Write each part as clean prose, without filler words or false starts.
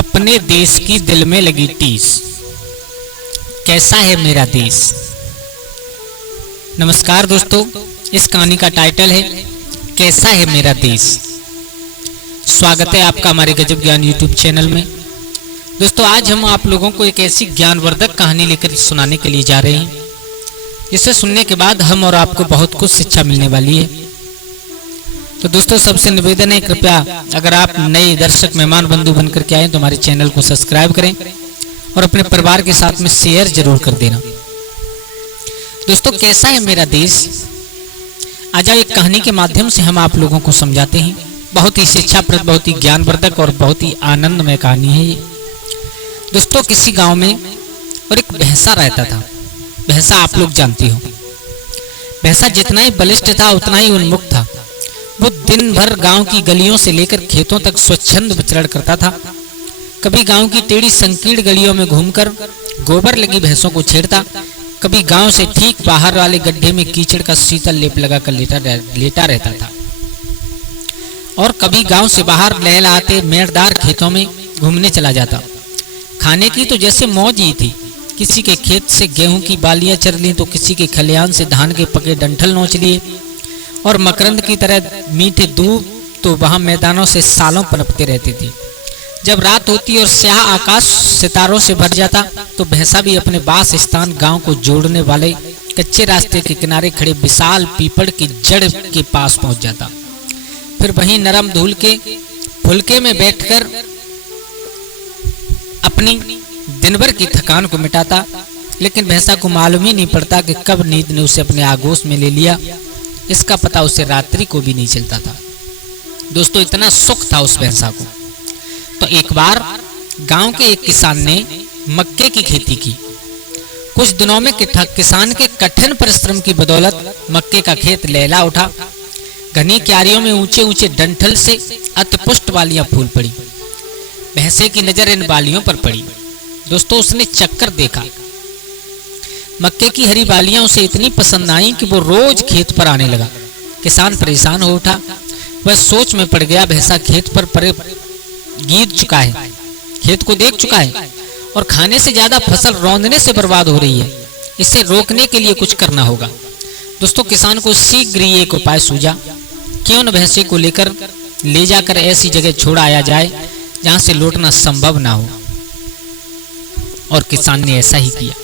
अपने देश की दिल में लगी टीस, कैसा है मेरा देश। नमस्कार दोस्तों, इस कहानी का टाइटल है कैसा है मेरा देश। स्वागत है आपका हमारे गजब ज्ञान यूट्यूब चैनल में। दोस्तों, आज हम आप लोगों को एक ऐसी ज्ञानवर्धक कहानी लेकर सुनाने के लिए जा रहे हैं जिसे सुनने के बाद हम और आपको बहुत कुछ शिक्षा मिलने वाली है। तो दोस्तों, सबसे निवेदन है, कृपया अगर आप नए दर्शक मेहमान बंधु बनकर के आए तो हमारे चैनल को सब्सक्राइब करें और अपने परिवार के साथ में शेयर जरूर कर देना। दोस्तों, कैसा है मेरा देश, आज एक कहानी के माध्यम से हम आप लोगों को समझाते हैं। बहुत ही शिक्षाप्रद, बहुत ही ज्ञानवर्धक और बहुत ही आनंदमय कहानी है ये। दोस्तों, किसी गांव में और एक भैंसा रहता था। भैंसा आप लोग जानते हो, भैंसा जितना ही बलिष्ठ था उतना ही उन्मुख था। वो दिन भर गांव की गलियों से लेकर खेतों तक स्वच्छंद विचरण करता था। कभी गांव की टेढ़ी संकीर्ण गलियों में घूमकर गोबर लगी भैंसों को छेड़ता, कभी गांव से ठीक बाहर वाले गड्ढे में कीचड़ का शीतल लेप लगाकर लेटा रहता था, और कभी गांव से बाहर लहलहाते मेड़दार खेतों में घूमने चला जाता। खाने की तो जैसे मौज ही थी। किसी के खेत से गेहूं की बालियां चर ली तो किसी के खलिहान से धान के पके डंठल नोच लिए, और मकरंद की तरह मीठे दूध तो वहां मैदानों से सालों पनपते रहते थे। जब रात होती और स्याह आकाश सितारों से भर जाता तो भैंसा भी अपने वास स्थान गांव को जोड़ने वाले कच्चे रास्ते के किनारे खड़े विशाल पीपड़ की जड़ के पास पहुंच जाता। फिर वहीं नरम धूल के फुलके में बैठकर अपनी दिन भर की थकान को मिटाता। लेकिन भैंसा को मालूम ही नहीं पड़ता कि कब नींद ने उसे अपने आगोश में ले लिया। इसका पता उसे रात्रि को भी नहीं चलता था। दोस्तों, इतना सुख था उस भैंसा को। तो एक बार गांव के एक किसान ने मक्के की खेती की। कुछ दिनों में किसान के कठिन परिश्रम की बदौलत मक्के का खेत लहला उठा। घनी क्यारियों में ऊंचे ऊंचे डंठल से अतिपुष्ट बालियां फूल पड़ी। भैंसे की नजर इन बालियों पर पड़ी। दोस्तों, उसने चक्कर देखा। मक्के की हरी बालियां उसे इतनी पसंद आई कि वो रोज खेत पर आने लगा। किसान परेशान हो उठा। वह सोच में पड़ गया, भैंसा खेत पर गीत चुका है, खेत को देख चुका है और खाने से ज्यादा फसल रौंदने से बर्बाद हो रही है। इसे रोकने के लिए कुछ करना होगा। दोस्तों, किसान को शीघ्र ही एक उपाय सूझा। क्यों न भैंसे को लेकर ले जाकर ऐसी जगह छोड़ाया जाए जहां से लौटना संभव ना हो। और किसान ने ऐसा ही किया।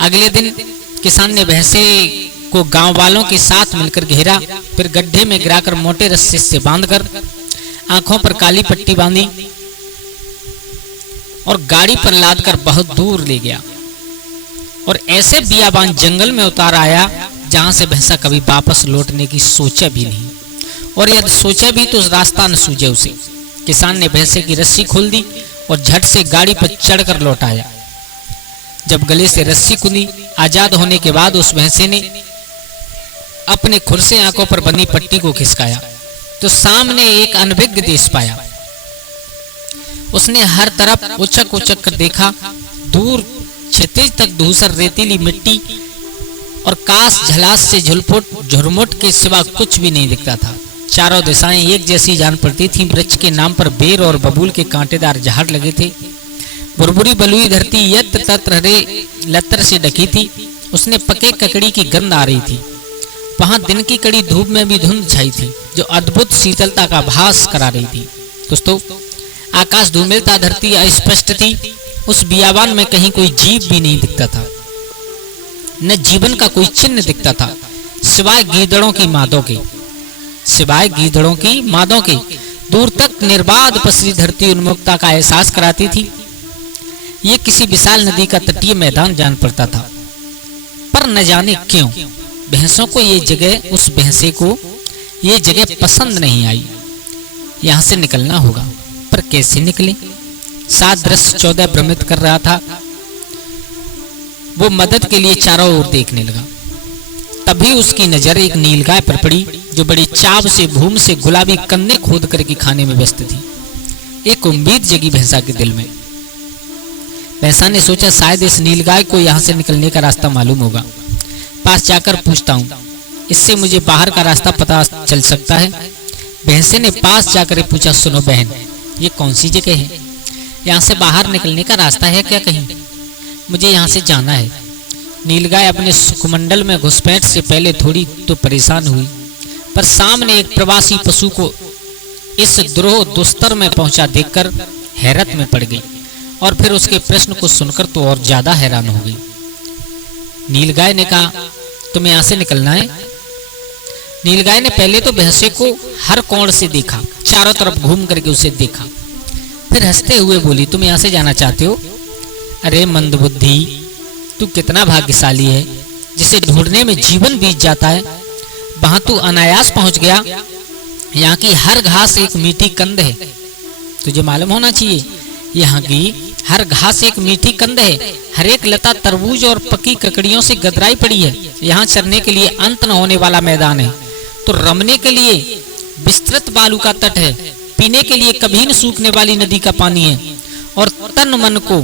अगले दिन किसान ने भैंसे को गांव वालों के साथ मिलकर घेरा, फिर गड्ढे में गिराकर मोटे रस्से से बांधकर आंखों पर काली पट्टी बांधी और गाड़ी पर लादकर बहुत दूर ले गया और ऐसे बियाबान जंगल में उतार आया जहां से भैंसा कभी वापस लौटने की सोचा भी नहीं, और यदि सोचा भी तो रास्ता न सूझे उसे। किसान ने भैंसे की रस्सी खोल दी और झट से गाड़ी पर चढ़कर लौट आया। जब गले से रस्सी खुली, आजाद होने के बाद उस भैंसे ने अपने खुर से आंखों पर बंधी पट्टी को खिसकाया तो सामने एक अनभिज्ञ देश पाया। उसने हर तरफ उचक उचक कर देखा। दूर क्षितिज तक धूसर रेतीली मिट्टी और कास झलास से झुरमुट के सिवा कुछ भी नहीं दिखता था। चारों दिशाएं एक जैसी जान पड़ती थीं। वृक्ष के नाम पर बेर और बबूल के कांटेदार झाड़ लगे थे। बुरबुरी बलुई धरती यत्र तत्र हरे लतर से ढकी थी। उसने पके ककड़ी की गंध आ रही थी। वहां दिन की कड़ी धूप में भी धुंध छाई थी जो अद्भुत शीतलता का भास करा रही थी। दोस्तों, आकाश धूमिल था, धरती अस्पष्ट थी। उस बियाबान में कहीं कोई जीव भी नहीं दिखता था, न जीवन का कोई चिन्ह दिखता था, सिवाय गीदड़ों की मादों के। दूर तक निर्बाध पसरी धरती उन्मुक्ता का एहसास कराती थी। ये किसी विशाल नदी का तटीय मैदान जान पड़ता था। पर न जाने क्यों भैंसों को उस भैंसे को ये जगह पसंद नहीं आई। यहां से निकलना होगा, पर कैसे निकले? सात दृश्य 14 भ्रमित कर रहा था। वो मदद के लिए चारों ओर देखने लगा। तभी उसकी नजर एक नीलगाय पर पड़ी जो बड़ी चाव से भूमि से गुलाबी कन्ने खोद करके खाने में व्यस्त थी। एक उम्मीद जगी भैंसा के दिल में। भैंसा ने सोचा, शायद इस नीलगाय को यहां से निकलने का रास्ता मालूम होगा। पास जाकर पूछता हूं, इससे मुझे बाहर का रास्ता पता चल सकता है। भैंसे ने पास जाकर पूछा, सुनो बहन, ये कौन सी जगह है? यहाँ से बाहर निकलने का रास्ता है क्या कहीं? मुझे यहाँ से जाना है। नीलगाय अपने सुखमंडल में घुसपैठ से पहले थोड़ी तो परेशान हुई, पर सामने एक प्रवासी पशु को इस द्रोह दुस्तर में पहुंचा देखकर हैरत में पड़ गई और फिर उसके प्रश्न को सुनकर तो और ज्यादा हैरान हो गई। नीलगाय ने कहा, तुम्हें यहाँ से निकलना है? नीलगाय ने पहले तो भैंसे को हर कोण से देखा, चारों तरफ घूम करके उसे देखा, फिर हंसते हुए बोली, तुम यहाँ से जाना चाहते हो? अरे मंदबुद्धि, तू कितना भाग्यशाली है जिसे ढूंढने में जीवन बीत जाता है। वहां तू अनायास पहुंच गया। यहाँ की हर घास एक मीठी कंद है, तुझे मालूम होना चाहिए। यहाँ की हर घास एक मीठी कंद है, हर एक लता तरबूज और पकी ककड़ियों से गदराई पड़ी है। यहाँ चरने के लिए अंत न होने वाला मैदान है, तो रमने के लिए विस्तृत बालू का तट है, पीने के लिए कभी न सूखने वाली नदी का पानी है, और तन मन को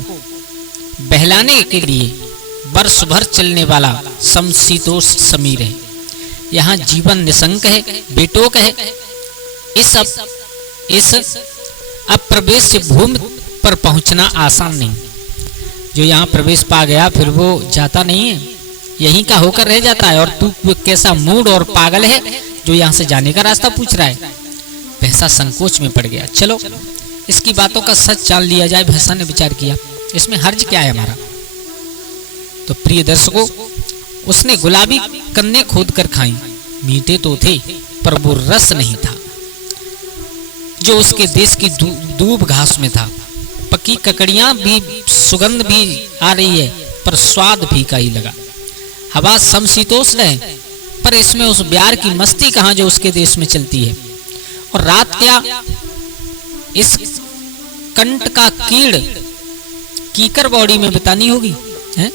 बहलाने के लिए वर्ष भर चलने वाला समशीतोष्ण समीर है। यहाँ जीवन निशंक है, बेटोक है। इस अप्रवेश से भूमि पर पहुंचना आसान नहीं। जो यहाँ प्रवेश पा गया फिर वो जाता नहीं है, यहीं का होकर रह जाता है। और तू कैसा मूड और पागल है जो यहाँ से जाने का रास्ता पूछ रहा है? भैंसा संकोच में पड़ गया। चलो इसकी बातों का सच जान लिया जाए, भैंसा ने विचार किया। इसमें हर्ज क्या है हमारा? तो प्रिय दर्शकों, उसने गुलाबी कन्ने खोद कर खाई। मीठे तो थे पर वो रस नहीं था जो उसके देश की दूब घास में था। पकी ककड़ियां भी, सुगंध भी आ रही है पर स्वाद फीका ही लगा। हवा समशीतोष्ण है पर इसमें उस प्यार की मस्ती कहां जो उसके देश में चलती है। और रात क्या इस कंट का कीड़ कीकर बॉडी में बितानी होगी है?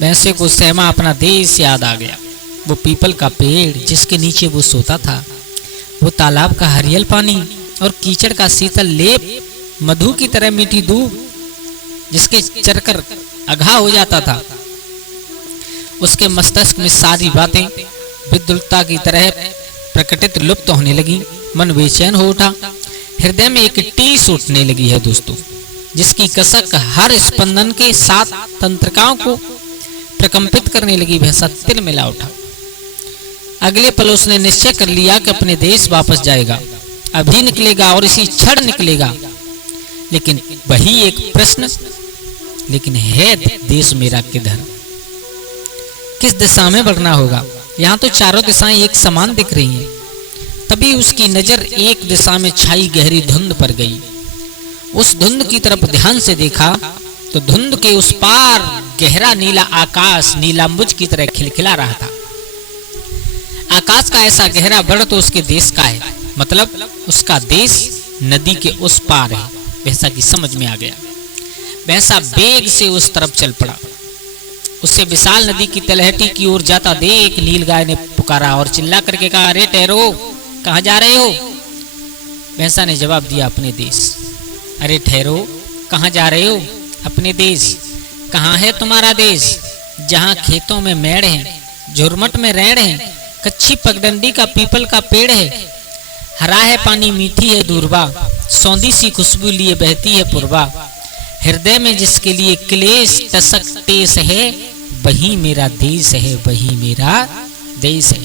वैसे को सहमा अपना देश याद आ गया। वो पीपल का पेड़ जिसके नीचे वो सोता था, वो तालाब का हरियल पानी और कीचड़ का शीतल लेप, मधु की तरह मीठी दूब जिसके चरकर अघा हो जाता था। उसके मस्तिष्क में सारी बातें विद्युलता की तरह प्रकटित लुप्त होने लगी। मन बेचैन हो उठा, हृदय में एक टीस उठने लगी है दोस्तों, जिसकी कसक हर स्पंदन के साथ तंत्रिकाओं को प्रकंपित करने लगी। भैंसा तिल मिला उठा। अगले पल उसने निश्चय कर लिया कि अपने देश वापस जाएगा, अभी निकलेगा और इसी क्षण निकलेगा। लेकिन वही एक प्रश्न, लेकिन है देश मेरा किधर? किस दिशा में बढ़ना होगा? यहाँ तो चारों दिशाएं एक समान दिख रही हैं। तभी उसकी नजर एक दिशा में छाई गहरी धुंध पर गई। उस धुंध की तरफ ध्यान से देखा तो धुंध के उस पार गहरा नीला आकाश नीलांबुज की तरह खिलखिला रहा था। आकाश का ऐसा गहरा बड़ तो उसके देश का है, मतलब उसका देश नदी के उस पार है। भैंसा की समझ में आ गया। भैंसा बेग से उस तरफ चल पड़ा। उससे विशाल नदी की तलहटी की ओर जाता देख नीलगाय ने पुकारा और चिल्ला करके कहा, अरे ठहरो, कहाँ जा रहे हो? भैंसा ने जवाब दिया, अपने देश। अरे ठहरो, कहाँ जा रहे हो? अपने देश। कहाँ है तुम्हारा देश? जहाँ खेतों में मेड़ है, झुरमट में रेड़ है, कच्ची पगडंडी का पीपल का पेड़ है, हरा है पानी, मीठी है दूरबा, सौंधी सी खुशबू लिए बहती है पूर्वा। हृदय में जिसके लिए क्लेश टसक टेस है, वही मेरा देश है, वही मेरा देश है।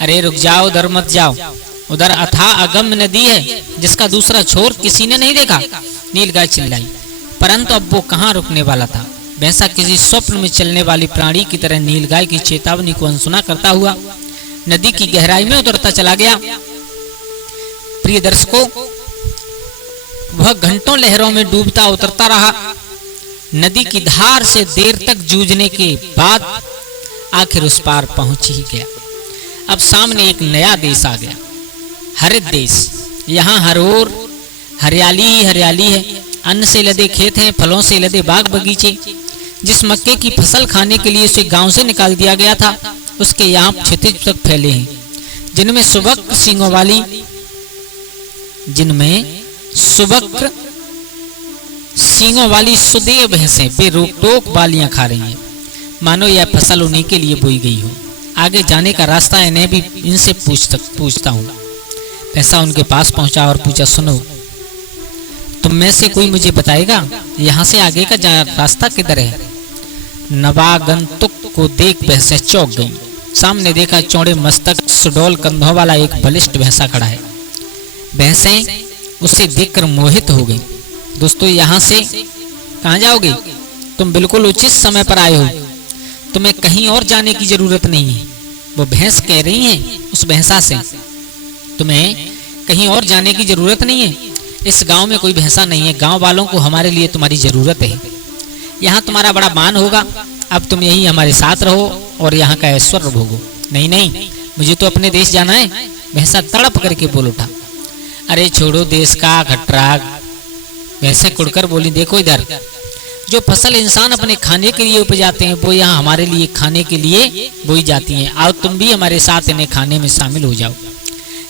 अरे रुक जाओ, उधर मत जाओ, उधर अथाह अगम नदी है जिसका दूसरा छोर किसी ने नहीं देखा। नीलगाय चिल्लाई, परंतु अब वो कहाँ रुकने वाला था। भैंसा किसी स्वप्न में चलने वाली प्राणी की तरह नीलगाय की चेतावनी को अनसुना करता हुआ नदी की गहराई में उतरता चला गया। प्रिय दर्शकों, वह घंटों लहरों में डूबता उतरता रहा। नदी की धार से देर तक जूझने के बाद आखिर उस पार पहुंच ही गया। अब सामने एक नया देश आ गया, हरित देश। यहाँ हर ओर हरियाली ही हरियाली है। अन्न से लदे खेत हैं, फलों से लदे बाग बगीचे। जिस मक्के की फसल खाने के लिए उसे गांव से निकाल दिया गया था, उसके यहाँ क्षितिज तक फैले हैं, जिनमें सुबक सींगों वाली सुदेव भैंसें बेरोक टोक बालियां खा रही हैं, मानो यह फसल उन्हीं के लिए बोई गई हो। आगे जाने का रास्ता इन्हें भी इनसे पूछता हूँ। भैंसा उनके पास पहुंचा और पूछा, सुनो, तुम में से कोई मुझे बताएगा यहाँ से आगे का रास्ता किधर है? नवागंतुक को देख भैंसें चौंक गईं। सामने देखा चौड़े मस्तक सुडौल कंधों वाला एक बलिष्ठ भैंसा खड़ा है। भैंसें उसे देखकर मोहित हो गईं। दोस्तों, यहाँ से कहाँ जाओगे? तुम बिल्कुल उचित समय पर आए हो, तुम्हें कहीं और जाने की जरूरत नहीं है। वो भैंस कह रही है उस भैंसा से, तुम्हें कहीं और जाने की जरूरत नहीं है। इस गांव में कोई भैंसा नहीं है। गांव वालों को हमारे लिए तुम्हारी जरूरत है। यहाँ तुम्हारा बड़ा मान होगा। अब तुम यही हमारे साथ रहो और यहाँ का ऐश्वर्य भोगो। नहीं नहीं, मुझे तो अपने देश जाना है। भैंसा तड़प करके बोल उठा। अरे छोड़ो देश का खटराग। भैंसें कुड़कर बोली, देखो इधर, जो फसल इंसान अपने खाने के लिए उपजाते हैं वो यहाँ हमारे लिए खाने के लिए बोई जाती हैं। आओ तुम भी हमारे साथ इन्हें खाने में शामिल हो जाओ।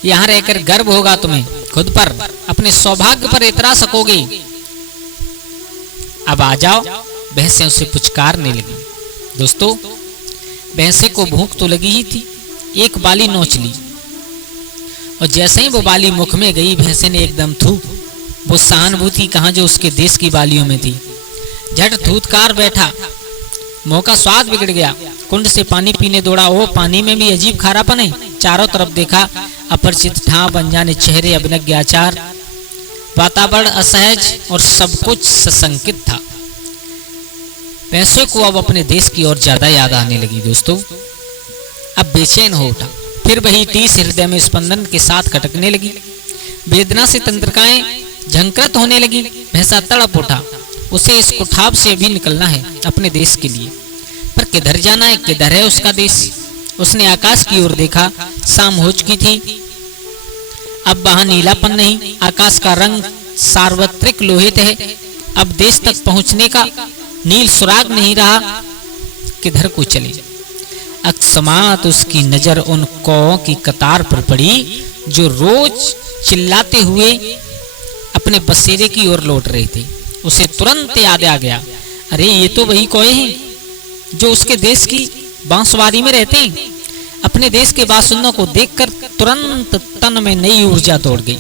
यहाँ रहकर गर्व होगा तुम्हें खुद पर, अपने सौभाग्य पर इतरा सकोगे। अब आ जाओ। भैंसें उसे पुचकारने लगी। दोस्तों, भैंसे को भूख तो लगी ही थी। एक बाली नोच ली और जैसे ही वो बाली मुख में गई, भैंसे ने एकदम थूक। वो सहानुभूति कहाँ जो उसके देश की बालियों में थी। झट थूथकार बैठा। मुंह का स्वाद बिगड़ गया। कुंड से पानी पीने दौड़ा। ओ, पानी में भी अजीब खारापन है। चारों तरफ देखा, अपरिचित ठाव, अनजाने चेहरे, अभिनज्ञ आचार, वातावरण असहज और सब कुछ सशंकित था। भैंसे को अब अपने देश की ओर ज्यादा याद आने लगी। दोस्तों, अब बेचैन हो उठा। फिर वही टीस हृदय में स्पंदन के साथ खटकने लगी। वेदना से तंत्रिकाएं झंकृत होने लगी। भैंसा तड़प उठा। उसे इस कुठाव से भी निकलना है अपने देश के लिए। पर किधर जाना है? किधर है उसका देश? उसने आकाश की ओर देखा। शाम हो चुकी थी। अब वहां नीलापन नहीं, आकाश का रंग सार्वत्रिक लोहित है। अब देश तक पहुंचने का नील सुराग नहीं रहा। किधर को चले? अकस्मात उसकी नजर उन कौओं की कतार पर पड़ी जो रोज चिल्लाते हुए अपने बसेरे की ओर लौट रहे थे। उसे तुरंत याद आ गया, अरे ये तो वही कौए हैं जो उसके देश की बांसवारी में रहते हैं। अपने देश के बासिंदों को देखकर तुरंत तन में नई ऊर्जा दौड़ गई।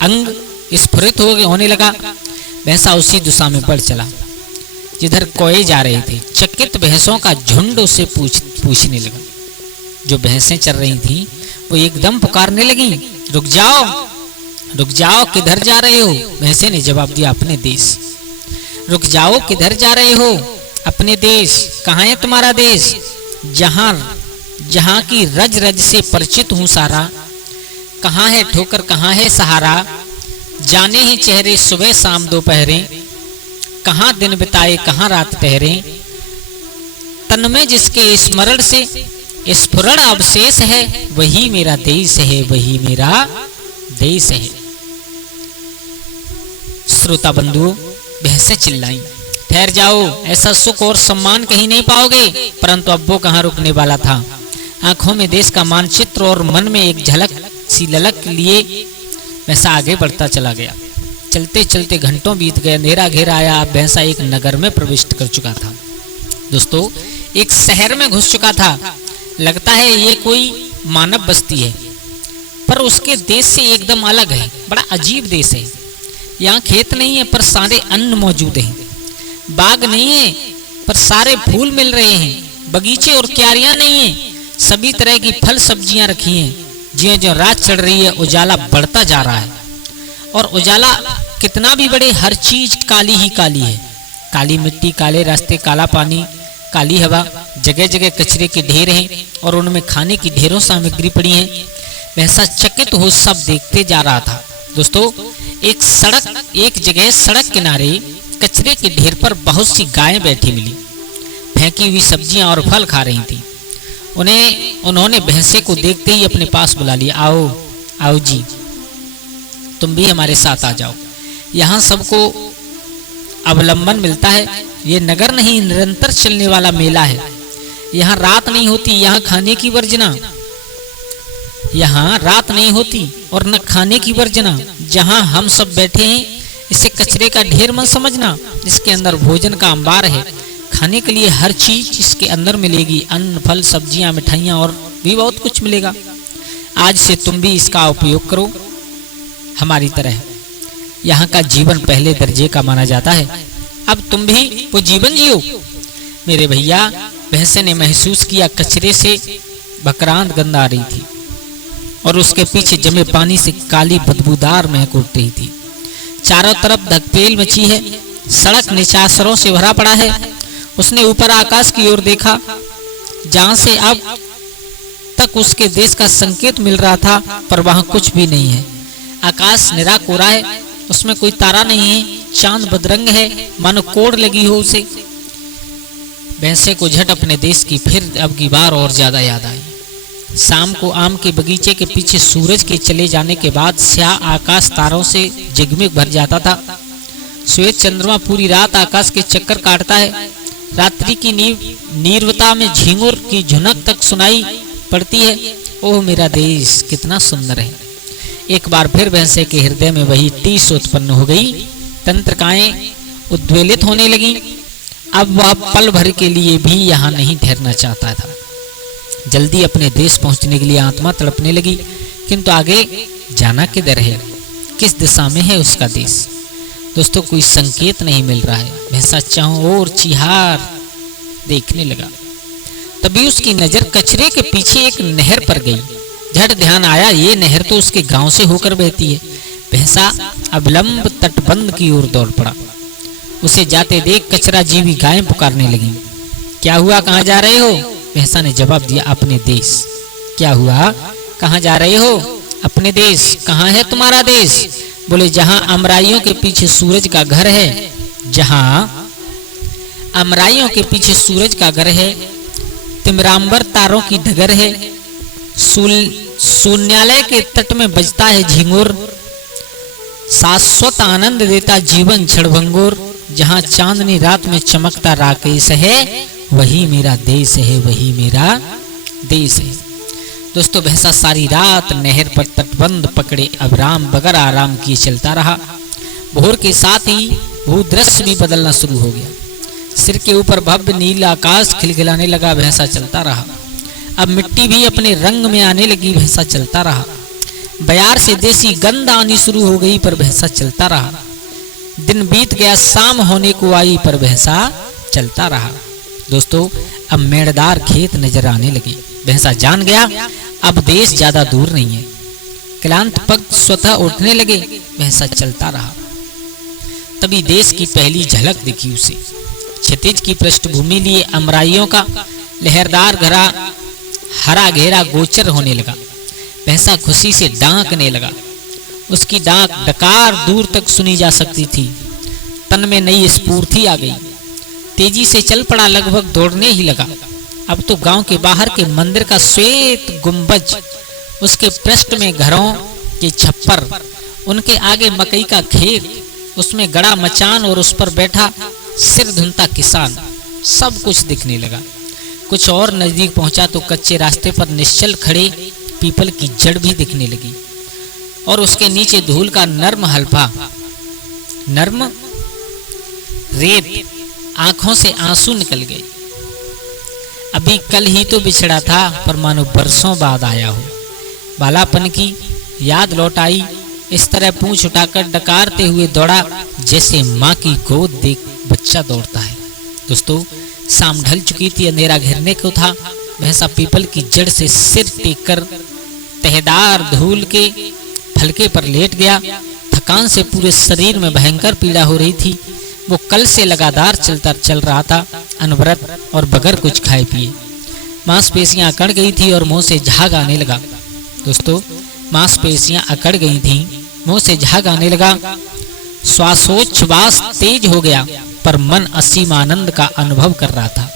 अंग स्फुरित होने लगा। भैंसा उसी दिशा में बढ़ चला जिधर कौए जा रहे थे। चकित भैंसों का झुंड उसे पूछने लगा। जो भैंसें चल रही थी वो एकदम पुकारने लगी, रुक जाओ, रुक जाओ, किधर जा रहे हो? भैंसे ने जवाब दिया, अपने देश। रुक जाओ, किधर जा रहे हो? अपने देश। कहाँ है तुम्हारा देश? जहां की रज रज से परिचित हूं सारा। कहाँ है ठोकर, कहाँ है सहारा? जाने हैं चेहरे सुबह शाम दोपहरे। कहाँ दिन बिताए, कहाँ रात ठहरे। तन में जिसके स्मरण से स्फुरण अवशेष है, वही मेरा देश है, वही मेरा देश है। श्रोता बंधुओं, भैंसें चिल्लाई, ठहर जाओ, ऐसा सुख और सम्मान कहीं नहीं पाओगे। परंतु अब वो कहाँ रुकने वाला था। आंखों में देश का मानचित्र और मन में एक झलक सी ललक लिए भैंसा आगे बढ़ता चला गया। चलते चलते घंटों बीत गए। अंधेरा घेरा आया। अब भैंसा एक नगर में प्रवेश कर चुका था। दोस्तों, एक शहर में घुस चुका था। लगता है ये कोई मानव बस्ती है, पर उसके देश से एकदम अलग है। बड़ा अजीब देश है। यहाँ खेत नहीं है पर सारे अन्न मौजूद हैं। बाग नहीं है पर सारे फूल मिल रहे हैं। बगीचे और क्यारियां नहीं है, सभी तरह की फल सब्जियां रखी हैं। ज्यों ज्यों रात चढ़ रही है, उजाला बढ़ता जा रहा है। और उजाला कितना भी बढ़े, हर चीज काली ही काली है। काली मिट्टी, काले रास्ते, काला पानी, काली हवा। जगह जगह कचरे के ढेर हैं और उनमें खाने की ढेरों सामग्री पड़ी है। भैंसा चकित हो सब देखते जा रहा था। दोस्तों, एक जगह सड़क किनारे कचरे के ढेर पर बहुत सी गायें बैठी मिली। फेंकी हुई सब्जियां और फल खा रही थी। उन्होंने भैंसे को देखते ही अपने पास बुला लिया। आओ आओ जी, तुम भी हमारे साथ आ जाओ। यहाँ सबको अवलंबन मिलता है। ये नगर नहीं, निरंतर चलने वाला मेला है। यहाँ रात नहीं होती, यहाँ खाने की वर्जना। यहाँ रात नहीं होती और न खाने की वर्जना। जहाँ हम सब बैठे हैं इसे कचरे का ढेर मत समझना। इसके अंदर भोजन का अंबार है। खाने के लिए हर चीज इसके अंदर मिलेगी। अन्न, फल, सब्जियां, मिठाइयां और भी बहुत कुछ मिलेगा। आज से तुम भी इसका उपयोग करो हमारी तरह। यहाँ का जीवन पहले दर्जे का माना जाता है, अब तुम भी वो जीवन जियो। मेरे भैया, भैंसे ने महसूस किया कचरे से बकरांत गंध आ रही थी और उसके पीछे जमे पानी से काली बदबूदार महक उठ रही थी। चारों तरफ धकपेल मची है, सड़क निशाचरों से भरा पड़ा है। उसने ऊपर आकाश की ओर देखा, जहां से अब तक उसके देश का संकेत मिल रहा था, पर वहां कुछ भी नहीं है। आकाश निरा कोरा है, उसमें कोई तारा नहीं है, चांद बदरंग है, मानो कोड़ लगी हो उसे। भैंसे को झट अपने देश की फिर अब की बार और ज्यादा याद आई। शाम को आम के बगीचे के पीछे सूरज के चले जाने के बाद स्याह आकाश तारों से जगमग भर जाता था। श्वेत चंद्रमा पूरी रात आकाश के चक्कर काटता है। रात्रि की नीरवता में झिंगुर की झुनक तक सुनाई पड़ती है। ओह मेरा देश कितना सुंदर है। एक बार फिर भैंसे के हृदय में वही टीस उत्पन्न हो गई। तंत्रिकाएं उद्वेलित होने लगी। अब वह पल भर के लिए भी यहाँ नहीं ठहरना चाहता था। जल्दी अपने देश पहुंचने के लिए आत्मा तड़पने लगी, किंतु आगे जाना किधर है, किस दिशा में है उसका देश। दोस्तों, कोई संकेत नहीं मिल रहा है। भैंसा चारों ओर चिहार देखने लगा। तभी उसकी नजर कचरे के पीछे एक नहर पर गई। झट ध्यान आया, ये नहर तो उसके गांव से होकर बहती है। भैंसा अविलंब तटबंध की ओर दौड़ पड़ा। उसे जाते देख कचरा जीवी गायें पुकारने लगी। क्या हुआ, कहाँ जा रहे हो? भैंसा ने जवाब दिया, अपने देश। क्या हुआ, कहाँ जा रहे हो? अपने देश। कहाँ है तुम्हारा देश? बोले, जहाँ अमराइयों के पीछे सूरज का घर है। जहाँ अमराइयों के पीछे सूरज का घर है, तिमरांबर तारों की डगर है, शून्यालय के तट में बजता है झिंगुर, शाश्वत आनंद देता जीवन क्षणभंगुर, जहाँ चांदनी रात में चमकता राकेश है, वही मेरा देश है, वही मेरा देश है। दोस्तों, भैंसा सारी रात नहर पर तटबंध पकड़े अविराम बगैर आराम किए चलता रहा। भोर के साथ ही भूदृश्य भी बदलना शुरू हो गया। सिर के ऊपर भव्य नीला आकाश खिलखिलाने लगा। भैंसा चलता रहा। अब मिट्टी भी अपने रंग में आने लगी। भैंसा चलता रहा। बयार से देसी गंध आनी शुरू हो गई, पर भैंसा चलता रहा। दिन बीत गया, शाम होने को आई, पर भैंसा चलता रहा। दोस्तों, अब मेड़दार खेत नजर आने लगे। भैंसा जान गया अब देश ज्यादा दूर नहीं है। क्लांत पग स्वतः उठने लगे। भैंसा चलता रहा। तभी देश की पहली झलक दिखी उसे। क्षितिज की पृष्ठभूमि लिए अमराइयों का लहरदार घरा हरा घेरा गोचर होने लगा। भैंसा खुशी से डांकने लगा। उसकी डांक डकार दूर तक सुनी जा सकती थी। तन में नई स्फूर्ति आ गई। तेजी से चल पड़ा, लगभग दौड़ने ही लगा। अब तो गांव के बाहर के मंदिर का श्वेत गुंबज, उसके पृष्ठ में घरों के छप्पर, उनके आगे मकई का खेत, उसमें गड़ा मचान और उस पर बैठा सिर धुनता किसान, सब कुछ दिखने लगा। कुछ और नजदीक पहुंचा तो कच्चे रास्ते पर निश्चल खड़े पीपल की जड़ भी दिखने लगी और उसके नीचे धूल का नर्म हल्फा, नर्म रेत। आंखों से आंसू निकल गए। अभी कल ही तो बिछड़ा था, पर मानो बरसों बाद आया हो। बालापन की याद लौट आई। इस तरह पूंछ उठाकर डकारते हुए दौड़ा, जैसे माँ की गोद देख बच्चा दौड़ता है। दोस्तों, शाम ढल चुकी थी, अंधेरा घेरने को था। भैंसा पीपल की जड़ से सिर टेक कर तहदार धूल के फलके पर लेट गया। थकान से पूरे शरीर में भयंकर पीड़ा हो रही थी। वो कल से लगातार चल रहा था, अनवरत और बगैर कुछ खाए पिए। मांसपेशियां अकड़ गई थी और मुंह से झाग आने लगा। दोस्तों, मांसपेशियां अकड़ गई थी, मुंह से झाग आने लगा। श्वासोच्छ्वास तेज हो गया, पर मन असीम आनंद का अनुभव कर रहा था।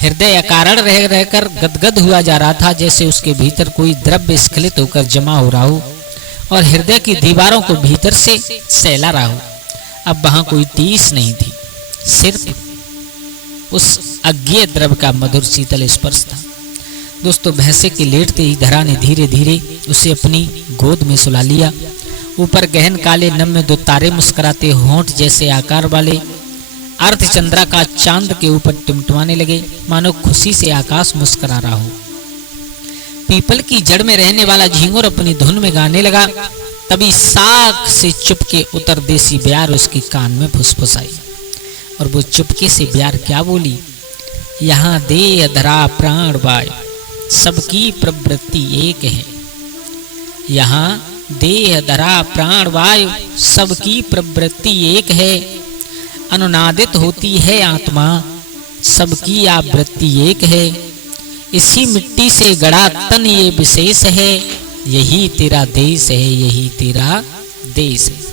हृदय अकारण रह रहकर गदगद हुआ जा रहा था, जैसे उसके भीतर कोई द्रव्य स्खलित होकर जमा हो रहा हो और हृदय की दीवारों को भीतर से सहला रहा हो। अब वहां कोई टीस नहीं थी, सिर्फ उस अज्ञेय द्रव्य का मधुर शीतल स्पर्श था। दोस्तों, भैंसे के लेटते ही धरा ने धीरे धीरे उसे अपनी गोद में सुला लिया। ऊपर गहन काले नम में दो तारे मुस्कुराते होंठ जैसे आकार वाले अर्धचंद्रा का चांद के ऊपर टिमटिमाने लगे, मानो खुशी से आकाश मुस्कुरा रहा हो। पीपल की जड़ में रहने वाला झिंगुर अपनी धुन में गाने लगा। तभी साख से चुपके उतर देसी ब्यार उसके कान में फुसफुसाई। और वो चुपके से ब्यार क्या बोली, यहाँ देह धरा प्राण वायु सबकी प्रवृत्ति एक है। यहाँ देह धरा प्राण वायु सबकी प्रवृत्ति एक है। अनुनादित होती है आत्मा सबकी आवृत्ति एक है। इसी मिट्टी से गढ़ा तन ये विशेष है। यही तेरा देश है, यही तेरा देश है।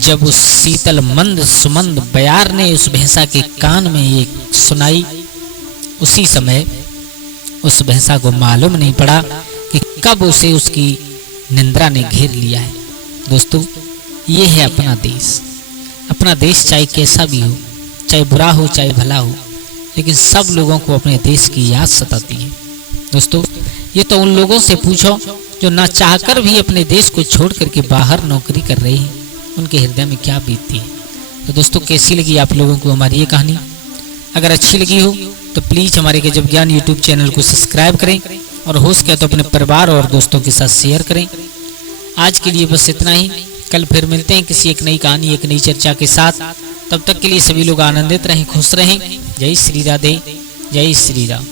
जब उस शीतल मंद सुमंद बयार ने उस भैंसा के कान में ये सुनाई, उसी समय उस भैंसा को मालूम नहीं पड़ा कि कब उसे उसकी निंद्रा ने घेर लिया है। दोस्तों, ये है अपना देश। अपना देश चाहे कैसा भी हो, चाहे बुरा हो चाहे भला हो, लेकिन सब लोगों को अपने देश की याद सताती है। दोस्तों, ये तो उन लोगों से पूछो जो ना चाहकर भी अपने देश को छोड़ करके बाहर नौकरी कर रहे हैं, उनके हृदय में क्या बीतती है। तो दोस्तों, कैसी लगी आप लोगों को हमारी ये कहानी? अगर अच्छी लगी हो तो प्लीज़ हमारे गजब ज्ञान यूट्यूब चैनल को सब्सक्राइब करें और हो सके तो अपने परिवार और दोस्तों के साथ शेयर करें। आज के लिए बस इतना ही। कल फिर मिलते हैं किसी एक नई कहानी, एक नई चर्चा के साथ। तब तक के लिए सभी लोग आनंदित रहें, खुश रहें। जय श्री राधे, जय श्री राम।